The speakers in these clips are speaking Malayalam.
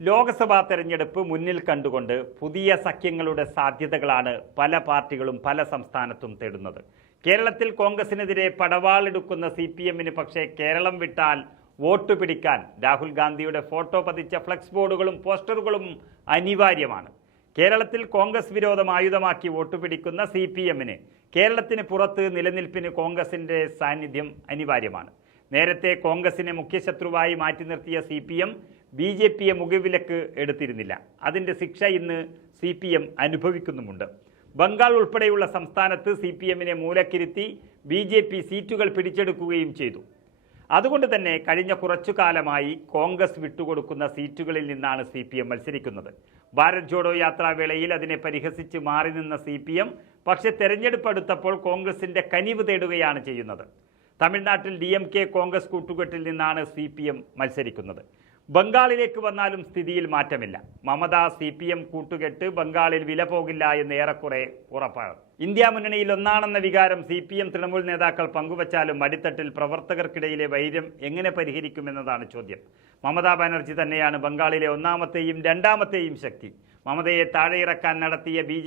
ലോക്സഭാ തെരഞ്ഞെടുപ്പ് മുന്നിൽ കണ്ടുകൊണ്ട് പുതിയ സഖ്യങ്ങളുടെ സാധ്യതകളാണ് പല പാർട്ടികളും പല സംസ്ഥാനത്തും തേടുന്നത്. കേരളത്തിൽ കോൺഗ്രസിനെതിരെ പടവാളെടുക്കുന്ന സി പി എമ്മിന് പക്ഷേ കേരളം വിട്ടാൽ വോട്ട് പിടിക്കാൻ രാഹുൽ ഗാന്ധിയുടെ ഫോട്ടോ പതിച്ച ഫ്ലക്സ് ബോർഡുകളും പോസ്റ്ററുകളും അനിവാര്യമാണ്. കേരളത്തിൽ കോൺഗ്രസ് വിരോധം ആയുധമാക്കി വോട്ട് പിടിക്കുന്ന സി പി എമ്മിന് കേരളത്തിന് പുറത്ത് നിലനിൽപ്പിന് കോൺഗ്രസിന്റെ സാന്നിധ്യം അനിവാര്യമാണ്. നേരത്തെ കോൺഗ്രസിനെ മുഖ്യശത്രുവായി മാറ്റി നിർത്തിയ C P M B J പിയെ മുഖവിലക്ക് എടുത്തിരുന്നില്ല. അതിന്റെ ശിക്ഷ ഇന്ന് സി പി എം അനുഭവിക്കുന്നുമുണ്ട്. ബംഗാൾ ഉൾപ്പെടെയുള്ള സംസ്ഥാനത്ത് സി പി എമ്മിനെ മൂലക്കിരുത്തി ബി ജെ പി സീറ്റുകൾ പിടിച്ചെടുക്കുകയും ചെയ്തു. അതുകൊണ്ട് തന്നെ കഴിഞ്ഞ കുറച്ചു കാലമായി കോൺഗ്രസ് വിട്ടുകൊടുക്കുന്ന സീറ്റുകളിൽ നിന്നാണ് സി പി എം മത്സരിക്കുന്നത്. ഭാരത് ജോഡോ യാത്രാവേളയിൽ അതിനെ പരിഹസിച്ച് മാറി നിന്ന സി പി എം പക്ഷെ തെരഞ്ഞെടുപ്പ് അടുത്തപ്പോൾ കോൺഗ്രസിന്റെ കനിവ് തേടുകയാണ് ചെയ്യുന്നത്. തമിഴ്നാട്ടിൽ ഡി എം കെ കോൺഗ്രസ് കൂട്ടുകെട്ടിൽ നിന്നാണ് സി പി എം മത്സരിക്കുന്നത്. ബംഗാളിലേക്ക് വന്നാലും സ്ഥിതിയിൽ മാറ്റമില്ല. മമത സി പി എം കൂട്ടുകെട്ട് ബംഗാളിൽ വില പോകില്ല എന്ന് ഏറെക്കുറെ ഉറപ്പാണ്. ഇന്ത്യ മുന്നണിയിൽ ഒന്നാണെന്ന വികാരം സി പി എം തൃണമൂൽ നേതാക്കൾ പങ്കുവച്ചാലും അടിത്തട്ടിൽ പ്രവർത്തകർക്കിടയിലെ വൈര്യം എങ്ങനെ പരിഹരിക്കുമെന്നതാണ് ചോദ്യം. മമതാ ബാനർജി തന്നെയാണ് ബംഗാളിലെ ഒന്നാമത്തെയും രണ്ടാമത്തെയും ശക്തി. മമതയെ താഴെയിറക്കാൻ നടത്തിയ ബി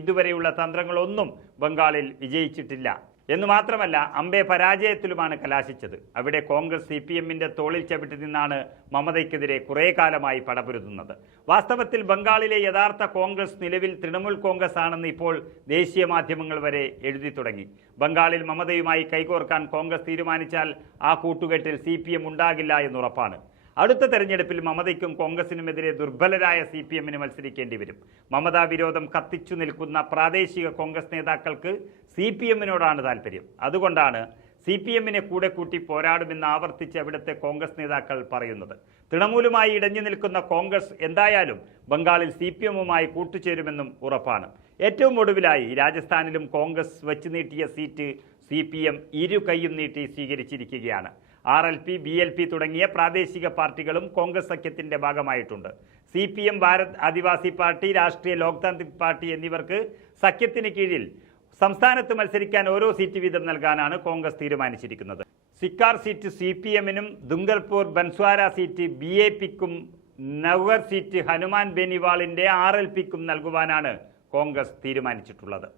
ഇതുവരെയുള്ള തന്ത്രങ്ങളൊന്നും ബംഗാളിൽ വിജയിച്ചിട്ടില്ല. എന്ന് മാത്രമല്ല അമ്പെ പരാജയത്തിലുമാണ് കലാശിച്ചത്. അവിടെ കോൺഗ്രസ് സി പി എമ്മിന്റെ തോളിൽ ചവിട്ടി നിന്നാണ് മമതയ്ക്കെതിരെ കുറേ കാലമായി പടപൊരുതുന്നത്. വാസ്തവത്തിൽ ബംഗാളിലെ യഥാർത്ഥ കോൺഗ്രസ് നിലവിൽ തൃണമൂൽ കോൺഗ്രസ് ആണെന്ന് ഇപ്പോൾ ദേശീയ മാധ്യമങ്ങൾ വരെ എഴുതി തുടങ്ങി. ബംഗാളിൽ മമതയുമായി കൈകോർക്കാൻ കോൺഗ്രസ് തീരുമാനിച്ചാൽ ആ കൂട്ടുകെട്ടിൽ സി ഉണ്ടാകില്ല എന്നുറപ്പാണ്. അടുത്ത തെരഞ്ഞെടുപ്പിൽ മമതയ്ക്കും കോൺഗ്രസിനുമെതിരെ ദുർബലരായ സി പി എമ്മിന് മത്സരിക്കേണ്ടി വരും. മമതാ വിരോധം കത്തിച്ചു നിൽക്കുന്ന പ്രാദേശിക കോൺഗ്രസ് നേതാക്കൾക്ക് സി പി എമ്മിനോടാണ് താല്പര്യം അതുകൊണ്ടാണ് സി പി എമ്മിനെ കൂടെ കൂട്ടി പോരാടുമെന്ന് ആവർത്തിച്ച് അവിടുത്തെ കോൺഗ്രസ് നേതാക്കൾ പറയുന്നത്. തൃണമൂലുമായി ഇടഞ്ഞു നിൽക്കുന്ന കോൺഗ്രസ് എന്തായാലും ബംഗാളിൽ സി പി എമ്മുമായി കൂട്ടുചേരുമെന്നും ഉറപ്പാണ്. ഏറ്റവും ഒടുവിലായി രാജസ്ഥാനിലും കോൺഗ്രസ് വച്ചു നീട്ടിയ സീറ്റ് സി പി എം ഇരു കൈയും നീട്ടി സ്വീകരിച്ചിരിക്കുകയാണ്. R L P B L P തുടങ്ങിയ പ്രാദേശിക പാർട്ടികളും കോൺഗ്രസ് സഖ്യത്തിന്റെ ഭാഗമായിട്ടുണ്ട്. C P M Bharat Adivasi party Rashtriya Loktantrik party എന്നിവർക്ക് സഖ്യത്തിന് കീഴിൽ സംസ്ഥാനത്ത് മത്സരിക്കാൻ ഓരോ സീറ്റ് വീതം നൽകാനാണ് കോൺഗ്രസ് തീരുമാനിച്ചിരിക്കുന്നത്. സിക്കാർ സീറ്റ് സി പി എമ്മിനും Dungarpur Banswara seat B A പിക്കും നവർ സീറ്റ് ഹനുമാൻ ബെനിവാളിന്റെ ആർ എൽ പിക്കും നൽകുവാനാണ് കോൺഗ്രസ് തീരുമാനിച്ചിട്ടുള്ളത്.